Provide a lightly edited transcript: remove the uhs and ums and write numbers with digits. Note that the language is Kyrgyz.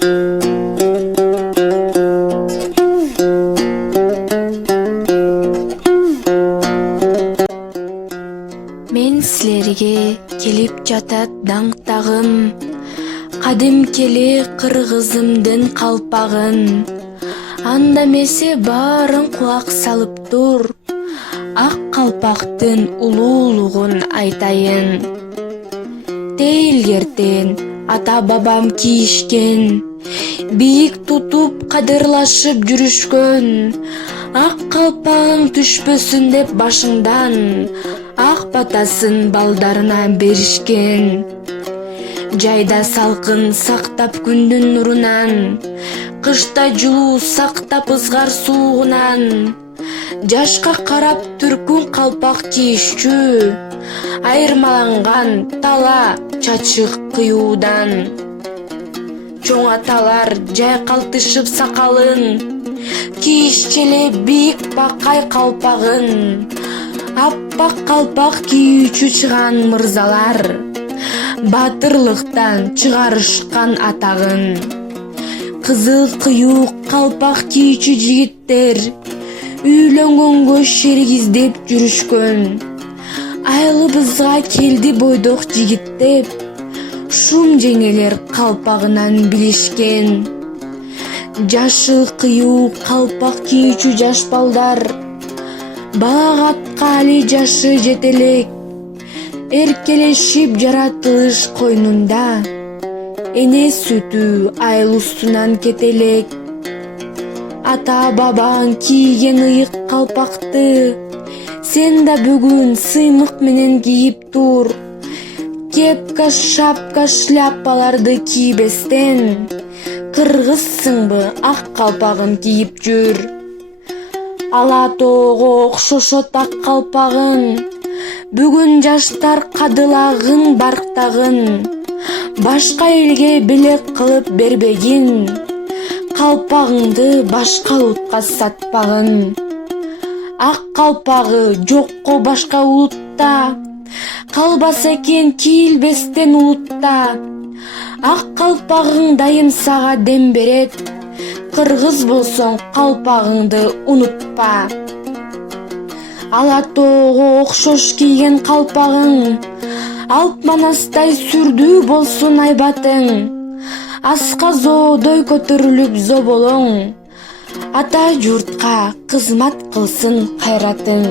Мен силерге келип жатат даңктагым, кадимкели кыргызымдын калпагын. Анда эмесе баарын кулак салып тур, ак калпактын улуулугун айтайын. Тейлгертен ата-бабам кийишкен, бийик тутуп кадырлашып жүрүшкөн. Ак калпагың түшпөсүн деп башыңдан, ак батасын балдарына беришкен. Жайда салкын сактап күндүн нурунан, кышта жылуу сактап ызгар суугунан. Жашка карап түркүн калпак кийишчү, айырмаланган тала чачык кыюудан. Чоң аталар жайкалтышып сакалын, кийишчү эле бийик бакай калпагын. Аппак калпак кийүүчү чыган мырзалар, баатырлыктан чыгарышкан атагын. Кызыл кыюу калпак кийүүчү жигиттер үйлөнгөнгө шерик издеп жүрүшкөн. Айылыбызга келди бойдок жигит деп, шум жеңелер калпагынан билишкен. Жашыл кыюу калпак кийүүчү жаш балдар, балагатка али жашы жете элек, эркелешип жаратылыш койнунда, эне сүтү айыл устунан кете элек. Ата-бабаң кийген ыйык калпакты сен да бүгүн сыймык менен кийип тур. Кепка, шапка, шляпаларды кийбестен, кыргызсыңбы ак калпагын кийип жүр. Ала тоого окшошот ак калпагың, бүгүн жаштар кадылагын барктагын. Башка элге белек кылып бербегин, калпагыңды башка улутка сатпагын. Ак калпагы жокко башка улутта, калбаса экен кийилбестен улутта. Ак калпагың дайым сага дем берет, кыргыз болсоң калпагыңды унутпа. Ала тоого окшош кийген калпагың, алп манастай сүрдүү болсун айбатың. Аска зоодой көтөрүлүп зоболоң, ата журтка кызмат кылсын кайратың.